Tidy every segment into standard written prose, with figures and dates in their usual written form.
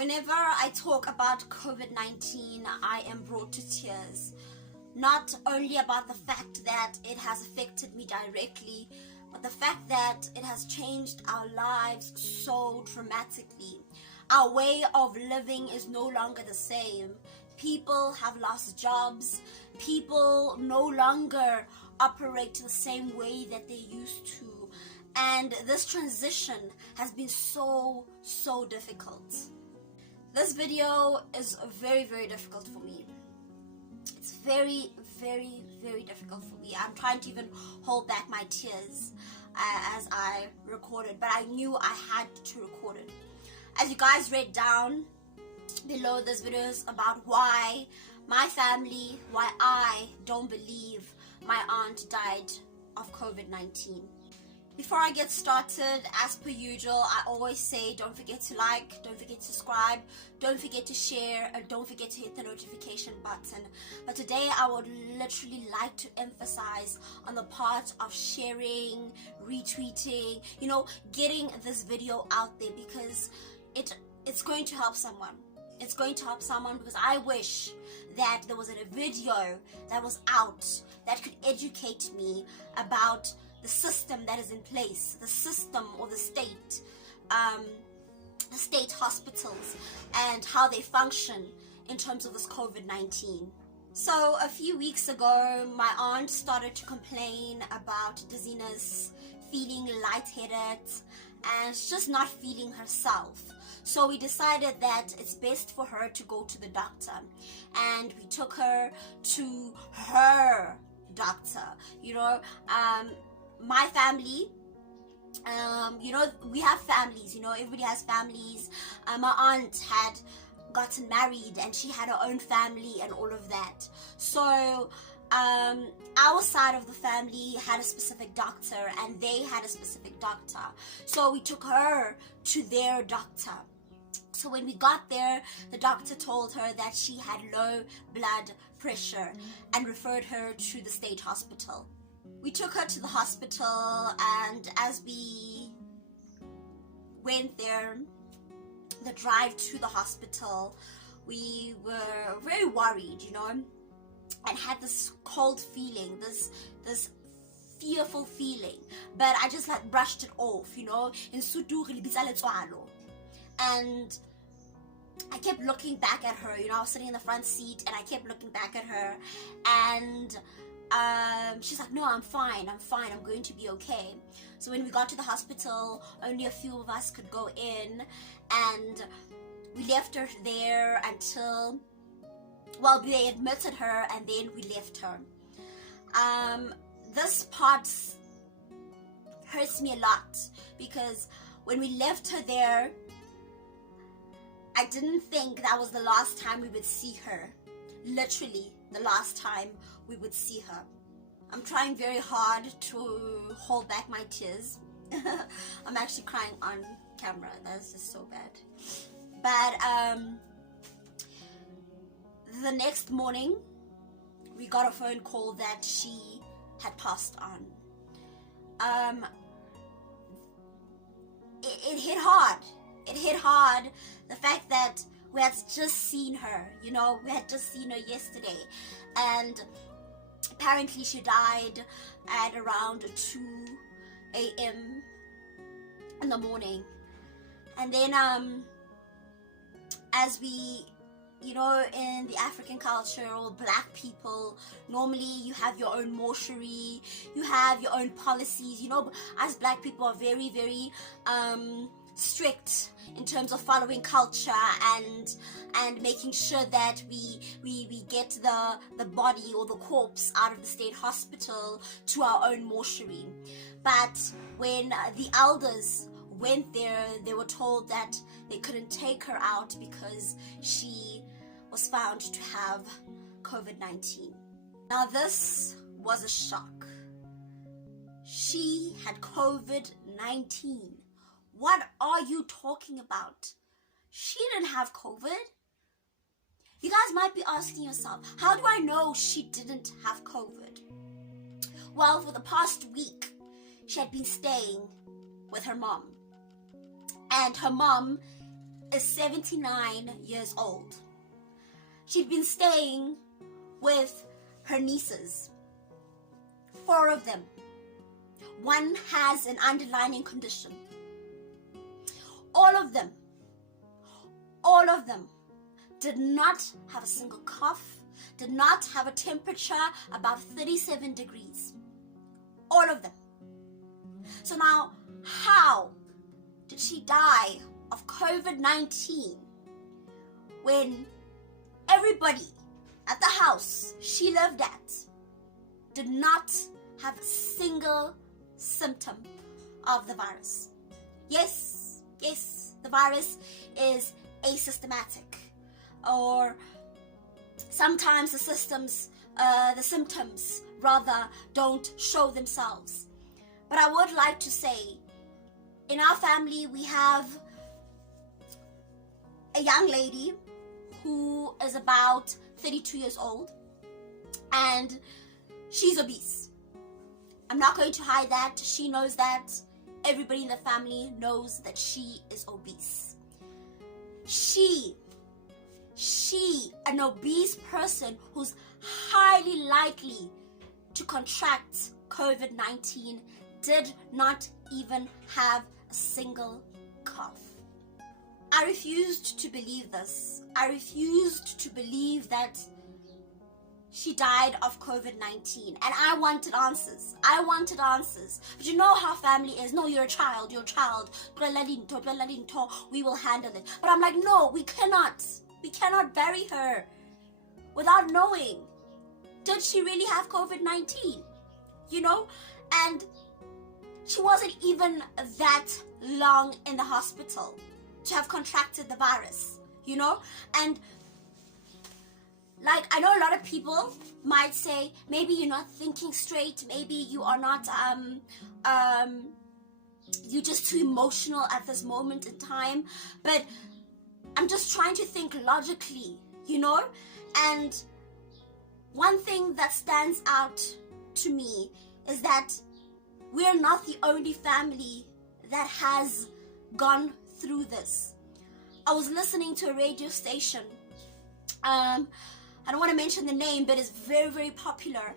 Whenever I talk about COVID-19, I am brought to tears. Not only about the fact that it has affected me directly, but the fact that it has changed our lives so dramatically. Our way of living is no longer the same. People have lost jobs. People no longer operate the same way that they used to. And this transition has been so difficult. This video is very difficult for me. It's very difficult for me. I'm trying to even hold back my tears as I recorded, but I knew I had to record it. As you guys read down below, this video is about why my family, why I don't believe my aunt died of COVID-19. Before I get started, as per usual, I always say don't forget to like, don't forget to subscribe, don't forget to share, and don't forget to hit the notification button. But today I would literally like to emphasize on the part of sharing, retweeting, getting this video out there, because it's going to help someone. It's going to help someone, because I wish that there was a video that was out that could educate me about the system that is in place, the system or the state hospitals and how they function in terms of this COVID-19. So a few weeks ago, my aunt started to complain about dizziness, feeling lightheaded, and just not feeling herself. So we decided that it's best for her to go to the doctor, and we took her to her doctor. My family, we have families, everybody has families. My aunt had gotten married and she had her own family and all of that. So our side of the family had a specific doctor and they had a specific doctor. So we took her to their doctor. So when we got there, the doctor told her that she had low blood pressure and referred her to the state hospital. We took her to the hospital, and as we went there, the drive to the hospital, we were very worried, and had this cold feeling, this fearful feeling. But I just brushed it off, and I kept looking back at her. I was sitting in the front seat and I kept looking back at her, and she's like, no, I'm fine, I'm going to be okay. So when we got to the hospital, only a few of us could go in, and we left her there until, they admitted her, and then we left her. This part hurts me a lot, because when we left her there, I didn't think that was the last time we would see her. Literally the last time we would see her. I'm trying very hard to hold back my tears. I'm actually crying on camera. That's just so bad. But the next morning, we got a phone call that she had passed on. It hit hard. It hit hard, the fact that we had just seen her, we had just seen her yesterday, and apparently she died at around 2 a.m. in the morning. And then as we, in the African culture, or black people, normally you have your own mortuary, you have your own policies, as black people are very strict in terms of following culture and making sure that we get the body or the corpse out of the state hospital to our own mortuary. But when the elders went there, they were told that they couldn't take her out because she was found to have COVID-19. Now this was a shock. She had COVID-19. What are you talking about? She didn't have COVID. You guys might be asking yourself, how do I know she didn't have COVID? Well, for the past week, she had been staying with her mom. And her mom is 79 years old. She'd been staying with her nieces, 4 of them. One has an underlying condition. All of them did not have a single cough, did not have a temperature above 37 degrees. All of them. So now, how did she die of COVID-19 when everybody at the house she lived at did not have a single symptom of the virus? Yes, the virus is asymptomatic, or sometimes the symptoms rather don't show themselves. But I would like to say, in our family we have a young lady who is about 32 years old, and she's obese. I'm not going to hide that. She knows that. Everybody in the family knows that she is obese. She, an obese person who's highly likely to contract COVID-19, did not even have a single cough. I refused to believe this. I refused to believe that she died of COVID-19, and I wanted answers. But you know how family is. No, you're a child. We will handle it. But I'm like, no, we cannot. We cannot bury her without knowing. Did she really have COVID-19? You know? And she wasn't even that long in the hospital to have contracted the virus, you know? And like, I know a lot of people might say, maybe you're not thinking straight, maybe you are not, you're just too emotional at this moment in time, but I'm just trying to think logically, you know? And one thing that stands out to me is that we're not the only family that has gone through this. I was listening to a radio station, I don't want to mention the name, but it's very, very popular.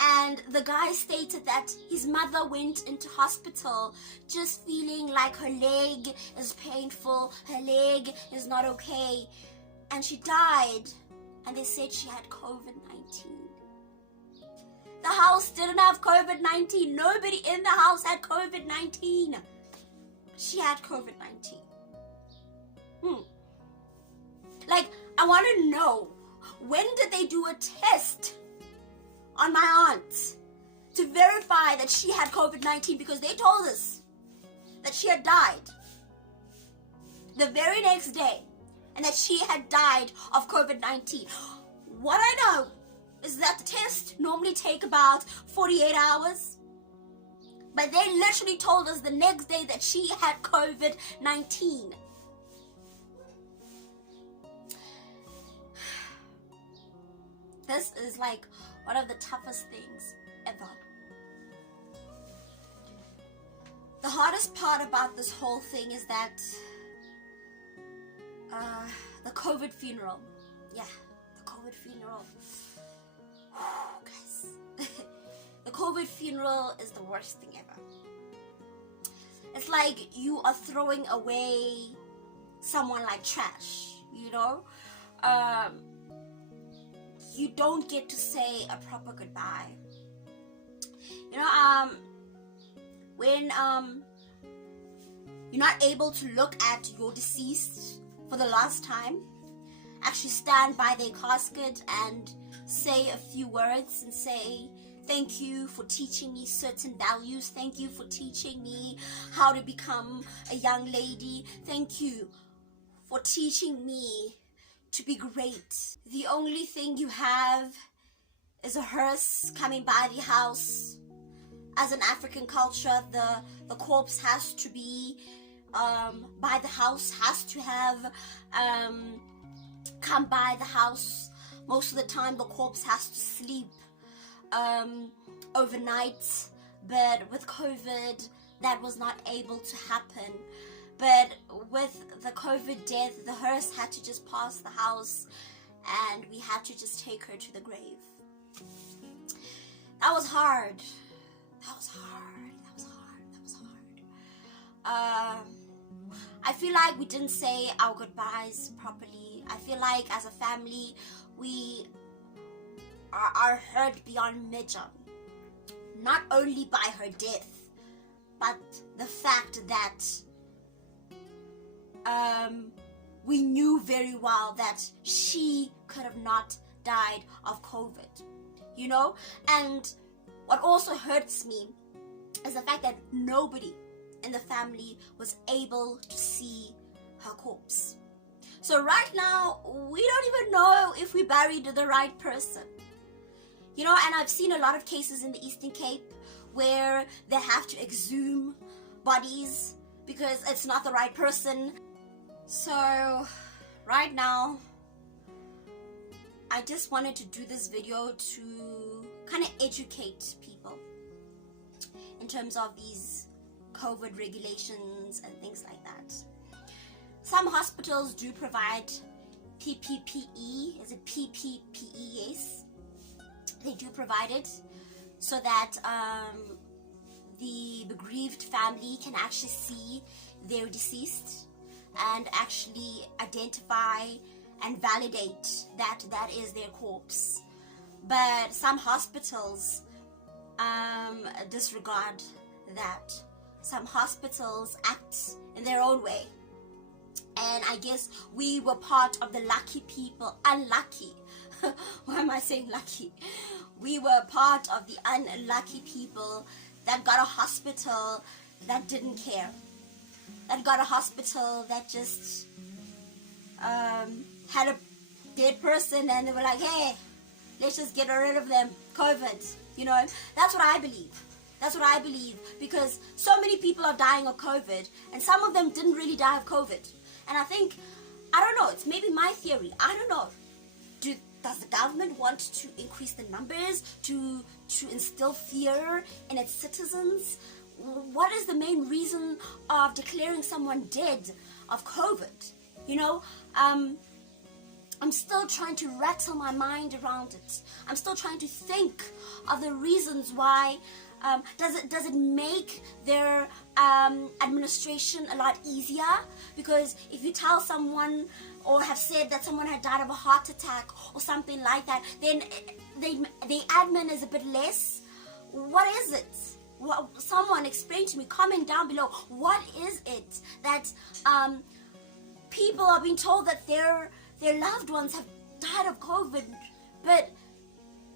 And the guy stated that his mother went into hospital just feeling like her leg is painful, her leg is not okay. And she died, and they said she had COVID-19. The house didn't have COVID-19. Nobody in the house had COVID-19. She had COVID-19. Like, I want to know, when did they do a test on my aunt to verify that she had COVID-19? Because they told us that she had died the very next day and that she had died of COVID-19. What I know is that the test normally take about 48 hours. But they literally told us the next day that she had COVID-19. This is like one of the toughest things ever. The hardest part about this whole thing is that the COVID funeral. Yeah, the COVID funeral. Guys. The COVID funeral is the worst thing ever. It's like you are throwing away someone like trash, you know? You don't get to say a proper goodbye. You know, when you're not able to look at your deceased for the last time, actually stand by their casket and say a few words and say, thank you for teaching me certain values. Thank you for teaching me how to become a young lady. Thank you for teaching me to be great. The only thing you have is a hearse coming by the house. As an African culture, the corpse has to be by the house, has to have come by the house. Most of the time the corpse has to sleep overnight, but with COVID that was not able to happen. But with the COVID death, the hearse had to just pass the house, and we had to just take her to the grave. That was hard. That was hard. That was hard. That was hard. I feel like we didn't say our goodbyes properly. I feel like as a family, we are hurt beyond measure. Not only by her death, but the fact that we knew very well that she could have not died of COVID, you know? And what also hurts me is the fact that nobody in the family was able to see her corpse. So right now, we don't even know if we buried the right person. You know, and I've seen a lot of cases in the Eastern Cape where they have to exhume bodies because it's not the right person. So right now, I just wanted to do this video to kind of educate people in terms of these COVID regulations and things like that. Some hospitals do provide PPPE. Is it PPPE? Yes, they do provide it so that the bereaved family can actually see their deceased and actually identify and validate that that is their corpse. But some hospitals disregard that. Some hospitals act in their own way. And I guess we were part of the lucky people, unlucky. Why am I saying lucky? We were part of the unlucky people that got a hospital that didn't care. That got a hospital that just had a dead person and they were like, hey, let's just get rid of them. COVID, you know. That's what I believe. That's what I believe, because so many people are dying of COVID and some of them didn't really die of COVID. And I think, I don't know, it's maybe my theory, I don't know. Does the government want to increase the numbers, to instill fear in its citizens? What is the main reason of declaring someone dead of COVID? You know, I'm still trying to rattle my mind around it. I'm still trying to think of the reasons why. Does it make their administration a lot easier? Because if you tell someone or have said that someone had died of a heart attack or something like that, then the admin is a bit less. What is it? Someone explain to me, comment down below, what is it that people are being told that their loved ones have died of COVID, but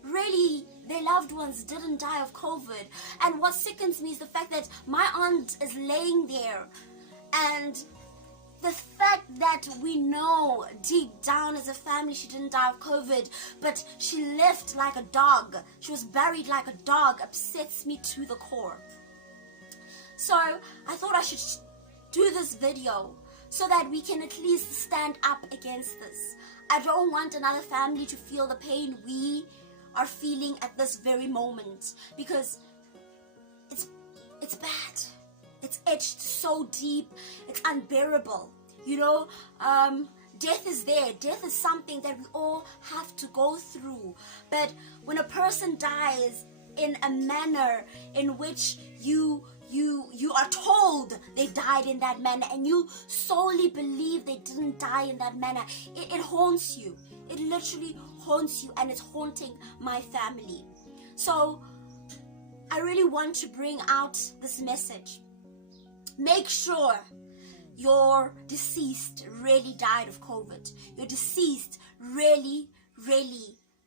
really their loved ones didn't die of COVID? And what sickens me is the fact that my aunt is laying there, and the fact that we know deep down as a family she didn't die of COVID, but she left like a dog, she was buried like a dog, upsets me to the core. So I thought I should do this video so that we can at least stand up against this. I don't want another family to feel the pain we are feeling at this very moment, because it's bad. It's etched so deep, it's unbearable. You know, death is there. Death is something that we all have to go through. But when a person dies in a manner in which you are told they died in that manner, and you solely believe they didn't die in that manner, it haunts you. It literally haunts you, and it's haunting my family. So I really want to bring out this message. Make sure your deceased really died of COVID. Your deceased really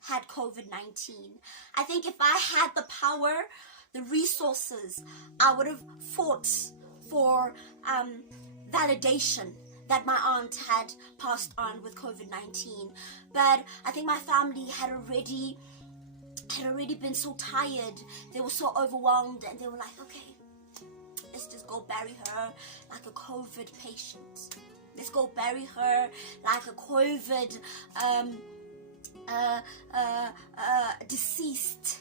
had COVID-19. I think if I had the power, the resources, I would have fought for validation that my aunt had passed on with COVID-19. But I think my family had already been so tired. They were so overwhelmed, and they were like, okay, let's just go bury her like a COVID patient. Let's go bury her like a COVID deceased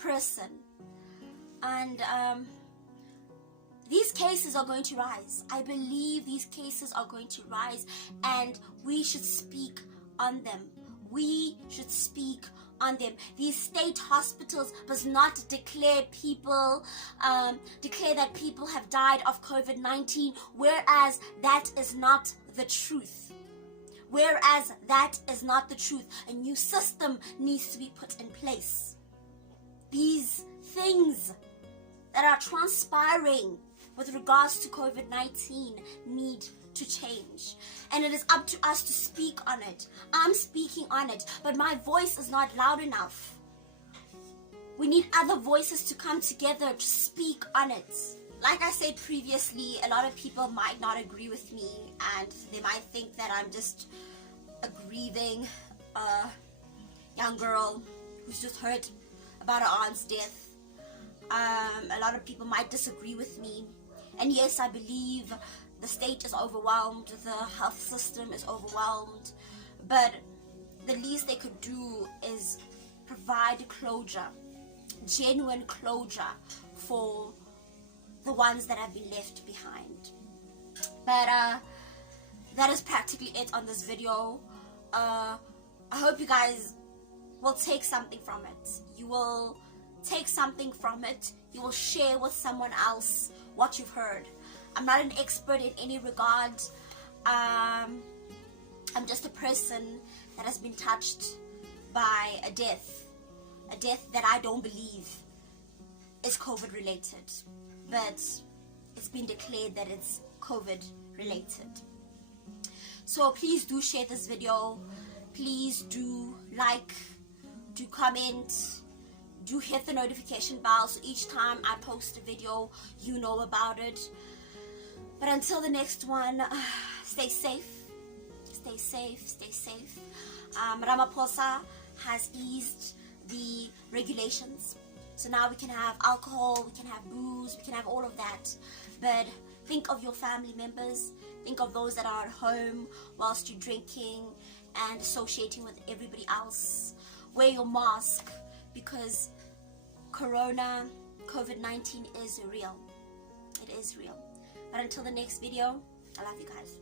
person. And these cases are going to rise. I believe these cases are going to rise, and we should speak on them. We should speak on them. These state hospitals must not declare that people have died of COVID-19, whereas that is not the truth. Whereas that is not the truth. A new system needs to be put in place. These things that are transpiring with regards to COVID-19 need to change, and it is up to us to speak on it. I'm speaking on it, but my voice is not loud enough. We need other voices to come together to speak on it. Like I said previously, a lot of people might not agree with me, and they might think that I'm just a grieving young girl who's just heard about her aunt's death. A lot of people might disagree with me, and yes, I believe the state is overwhelmed, the health system is overwhelmed, but the least they could do is provide closure, genuine closure for the ones that have been left behind. But that is practically it on this video. I hope you guys will take something from it. You will take something from it. You will share with someone else what you've heard. I'm not an expert in any regard. I'm just a person that has been touched by a death that I don't believe is COVID related, but it's been declared that it's COVID related. So please do share this video. Please do like, do comment, do hit the notification bell so each time I post a video you know about it. But until the next one, stay safe, stay safe, stay safe. Ramaphosa has eased the regulations, so now we can have alcohol, we can have booze, we can have all of that. But think of your family members, think of those that are at home whilst you're drinking and associating with everybody else. Wear your mask, because COVID-19 is real. It is real. But until the next video, I love you guys.